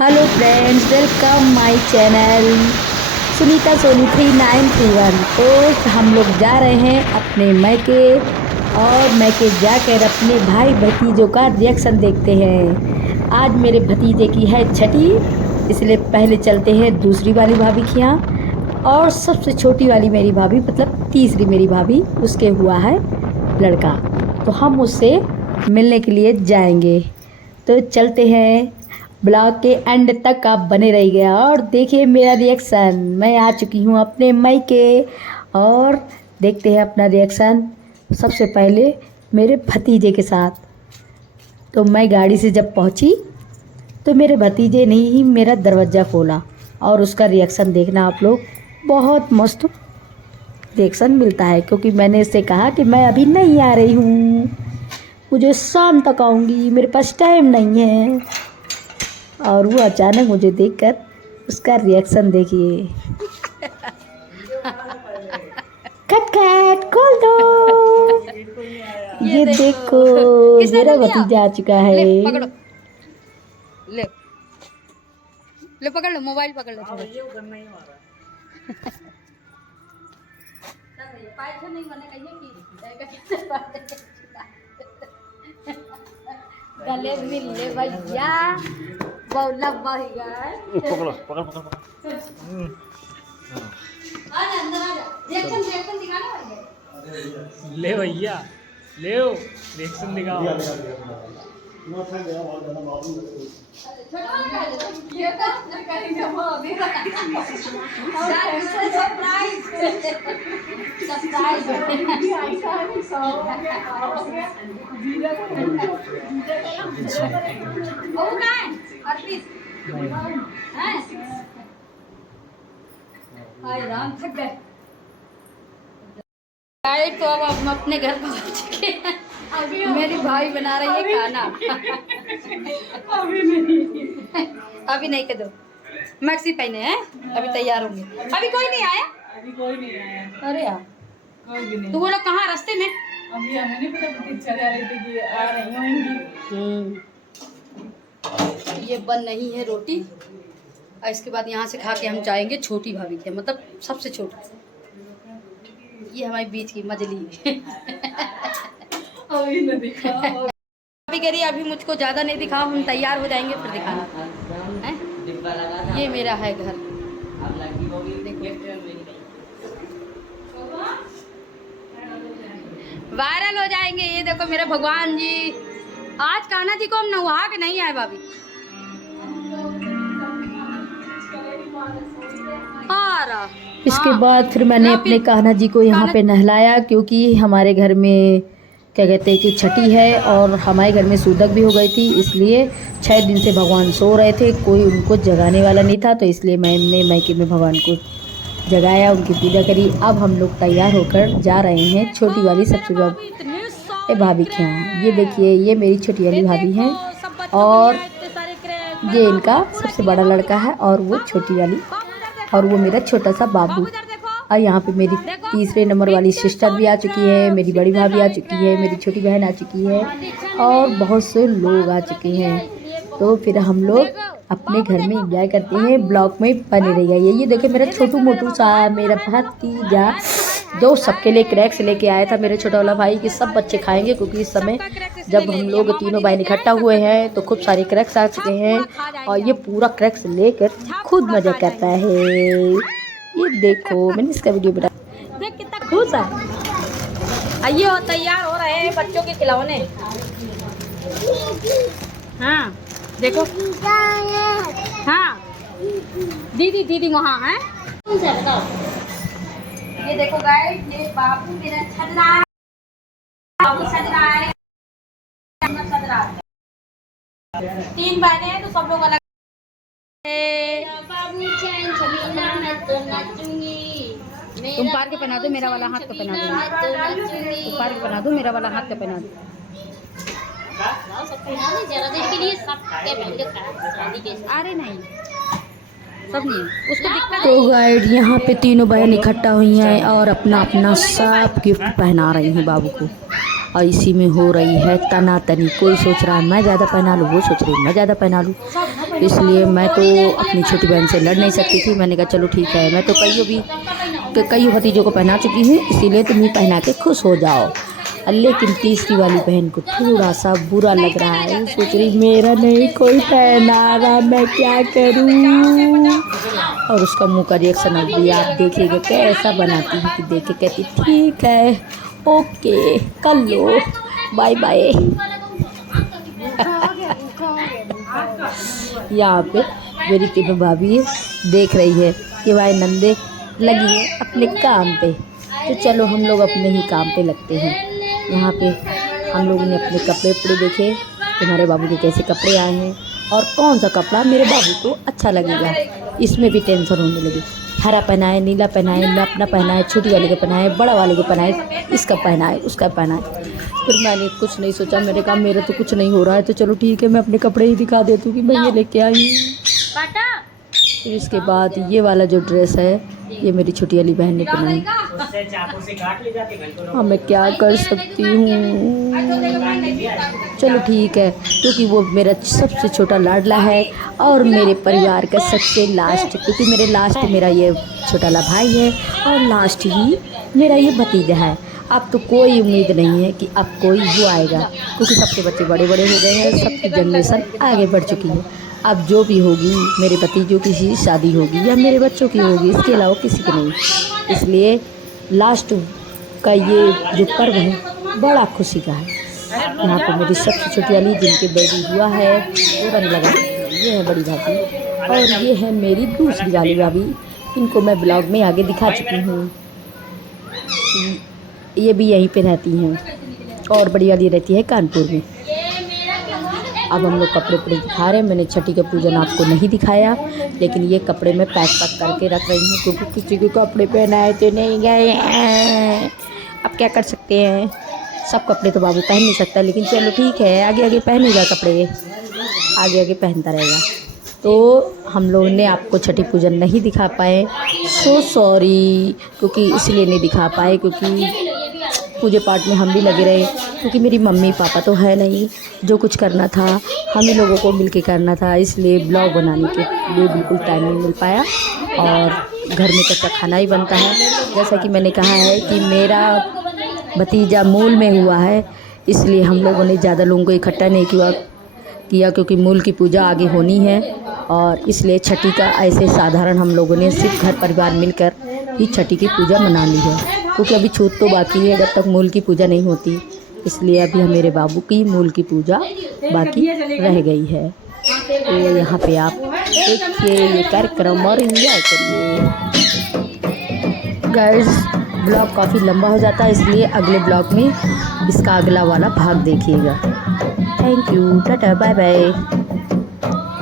Hello friends, welcome my channel Sunita Soni 3931। तो हम लोग जा रहे हैं अपने मैके और मैके जाकर अपने भाई भतीजों का रिएक्शन देखते हैं। आज मेरे भतीजे की है छठी, इसलिए पहले चलते हैं दूसरी वाली भाभी के यहाँ। और सबसे छोटी वाली मेरी भाभी, मतलब तीसरी मेरी भाभी, उसके हुआ है लड़का, तो हम उससे मिलने के लिए जाएंगे। तो चलते हैं, ब्लॉग के एंड तक आप बने रहिए और देखिए मेरा रिएक्शन। मैं आ चुकी हूँ अपने मायके और देखते हैं अपना रिएक्शन। सबसे पहले मेरे भतीजे के साथ, तो मैं गाड़ी से जब पहुँची तो मेरे भतीजे ने ही मेरा दरवाज़ा खोला और उसका रिएक्शन देखना आप लोग। बहुत मस्त रिएक्शन मिलता है, क्योंकि मैंने उससे कहा कि मैं अभी नहीं आ रही हूँ, मुझे शाम तक आऊँगी, मेरे पास टाइम नहीं है। और वो अचानक मुझे देखकर उसका रिएक्शन देखिए। कट कट खोल दो। ये देखो मेरा भतीजा आ चुका है। ले पकड़ो, ले ले पकड़ लो, मोबाइल पकड़ लो थोड़ा। गले मिल ले भैया, बौला बढ़ गए। पकड़ो पकड़ पकड़ पकड़। आ जा अंदर आ जा, रिएक्शन दिखाना भैया। ले भैया ले रिएक्शन दिखाओ। छोटा वाला कर दे, ये तो ना करेंगे वो अभी। सरप्राइज सरप्राइज वो कहाँ है अर्पित? हैं? हाय राम, थक गए। गाइस, तो अब हम अपने घर पहुंच चुके हैं। मेरी भाई बना रही है खाना। अभी नहीं कर दो, मैक्सी पहने हैं, अभी तैयार होंगे। अभी कोई नहीं आया? अरे यार, कोई भी नहीं। तो वो लोग कहाँ रास्ते में? अभी हमें नहीं पता, प्रतीक्षा कर रही थी कि आ रही होंगी। ये बन नहीं है रोटी, और इसके बाद यहाँ से खा के हम जाएंगे छोटी भाभी के, मतलब सबसे छोटी। ये हमारी बीच की मजली। अभी नहीं दिखा। अभी कह रही है अभी मुझको ज़्यादा नहीं दिखाओ, हम तैयार हो जाएंगे फिर दिखाना है। ये मेरा है घर, वायरल हो जाएंगे। ये देखो मेरे भगवान जी, आज कान्हा जी को हम नहा के नहीं आए भाभी। इसके बाद फिर मैंने अपने कान्हा जी को यहाँ पे नहलाया, क्योंकि हमारे घर में क्या कहते हैं कि छठी है और हमारे घर में सूतक भी हो गई थी, इसलिए 6 दिन से भगवान सो रहे थे, कोई उनको जगाने वाला नहीं था। तो इसलिए मैंने मायके में भगवान को जगाया, उनकी पूजा करी। अब हम लोग तैयार होकर जा रहे हैं छोटी वाली सबसे भाभी के यहाँ। ये देखिए, ये मेरी छोटी वाली भाभी हैं और ये इनका सबसे बड़ा लड़का है और वो छोटी वाली, और वो मेरा छोटा सा बाबू। और यहाँ पे मेरी तीसरे नंबर वाली सिस्टर भी आ चुकी है, मेरी बड़ी भाभी आ चुकी है, मेरी छोटी बहन आ चुकी है और बहुत से लोग आ चुके हैं। तो फिर हम लोग अपने घर में एंजॉय करते हैं। ब्लॉग में बने रहिए। ये देखिए मेरा छोटू मोटू सा मेरा भतीजा, जो सबके लिए क्रैक्स लेके आया था मेरे छोटा वाला भाई, कि सब बच्चे खाएंगे, क्योंकि इस समय जब हम लोग तीनों बहन इकट्ठा हुए हैं तो खूब सारे क्रैक्स आ चुके हैं और ये पूरा क्रैक्स लेकर खुद मजा करता है। ये देखो मैंने इसका वीडियो बना, देख कितना खुश है। आइए, और तैयार हो रहे हैं बच्चों के खिलौने। हाँ देखो, हाँ दीदी दीदी वहाँ है। ये देखो गाइस, ये बाबू मेरा छज रहा है, बाबू सज रहा है, सज रहा है। 3 बहनें हैं तो सब लोग अलग। तुम पार के पहना दो, मेरा वाला हाथ का पहना दो। तुम पार के पहना दो, मेरा वाला हाथ का पहना दो। अरे नहीं, सब नहीं, उसको दिक्कत। तो गाइड यहाँ पे तीनों बहन इकट्ठा हुई हैं और अपना अपना सब गिफ्ट पहना रही हैं बाबू को। और इसी में हो रही है तनातनी। कोई सोच रहा है मैं ज़्यादा पहना लूँ, वो सोच रही है मैं ज़्यादा पहना लूँ। इसलिए मैं तो अपनी छोटी बहन से लड़ नहीं सकती थी। मैंने कहा चलो ठीक है, मैं तो कई भतीजों को पहना चुकी हूँ, इसीलिए तुम ही पहना के खुश हो जाओ। लेकिन तीसरी वाली बहन को थोड़ा सा बुरा लग रहा है, सोच रही मेरा नहीं कोई पहना रहा, मैं क्या करूँ। और उसका मुंह का रिएक्शन अभी आप देखिएगा कैसा बनाती है कि देख के कहती ठीक है ओके कर लो, बाय बाय। यहाँ पे मेरी तीनों भाभी देख रही है कि भाई नंदे लगी है अपने काम पे, तो चलो हम लोग अपने ही काम पे लगते हैं। यहाँ पे हम लोगों ने अपने कपड़े उपड़े देखे, तुम्हारे बाबू के कैसे कपड़े आए हैं और कौन सा कपड़ा मेरे बाबू को अच्छा लगेगा, इसमें भी टेंशन होने लगी। हरा पहना है, नीला पहना है, अपना पहना है, छोटी वाले को पहना है, बड़ा वाले को पहना है, इसका पहना है, उसका पहना है। फिर मैंने कुछ नहीं सोचा, मैंने कहा मेरा तो कुछ नहीं हो रहा है, तो चलो ठीक है मैं अपने कपड़े ही दिखा देती हूँ कि मैं ये लेके आई हूँ। फिर इसके बाद ये वाला जो ड्रेस है ये मेरी छोटी वाली बहन ने पहनाई। हाँ मैं क्या कर सकती हूँ, चलो ठीक है, क्योंकि वो मेरा सबसे छोटा लाडला है और मेरे परिवार का सबसे लास्ट, क्योंकि मेरा ये छोटा ला भाई है और लास्ट ही मेरा ये भतीजा है। अब तो कोई उम्मीद नहीं है कि अब कोई वो आएगा, क्योंकि सबके बच्चे बड़े बड़े हो गए हैं, सबकी जनरेशन आगे बढ़ चुकी है। अब जो भी होगी मेरे भतीजों की शादी होगी या मेरे बच्चों की होगी, इसके अलावा किसी की नहीं। इसलिए लास्ट का ये जो पर्व है बड़ा खुशी का है। यहाँ पे मेरी सबसे छोटी वाली जिनके बेबी हुआ है वो रंग लगा, ये है बड़ी भाभी और ये है मेरी दूसरी वाली भाभी। इनको मैं ब्लॉग में आगे दिखा चुकी हूँ, ये भी यहीं पे रहती हैं और बड़ी वाली रहती है कानपुर में। अब हम लोग कपड़े उपड़े दिखा रहे हैं। मैंने छठी का पूजन आपको नहीं दिखाया, लेकिन ये कपड़े मैं पैक करके रख रही हूँ, क्योंकि किसी के कपड़े पहनाए तो नहीं गए। अब क्या कर सकते हैं, सब कपड़े तो बाबू पहन नहीं सकता, लेकिन चलो ठीक है आगे आगे पहनेगा, कपड़े आगे आगे पहनता रहेगा। तो हम लोग ने आपको छठी पूजन नहीं दिखा पाए, सो सॉरी, क्योंकि इसलिए नहीं दिखा पाए क्योंकि पूजे पाठ में हम भी लगे रहे, क्योंकि मेरी मम्मी पापा तो है नहीं, जो कुछ करना था हम ही लोगों को मिलके करना था, इसलिए ब्लॉग बनाने के लिए बिल्कुल टाइम नहीं मिल पाया। और घर में कच्चा खाना ही बनता है, जैसा कि मैंने कहा है कि मेरा भतीजा मूल में हुआ है, इसलिए हम लोगों ने ज़्यादा लोगों को इकट्ठा नहीं किया क्योंकि मूल की पूजा आगे होनी है, और इसलिए छठी का ऐसे साधारण हम लोगों ने सिर्फ घर परिवार मिलकर ही छठी की पूजा मना ली है, क्योंकि अभी छूत तो बाकी है जब तक मूल की पूजा नहीं होती, इसलिए अभी मेरे बाबू की मूल की पूजा बाकी रह गई है। तो यहाँ पे आप देखिए ये कार्यक्रम और एंजॉय करिए। गाइस ब्लॉग काफ़ी लंबा हो जाता है, इसलिए अगले ब्लॉग में इसका अगला वाला भाग देखिएगा। Thank you, tata bye bye.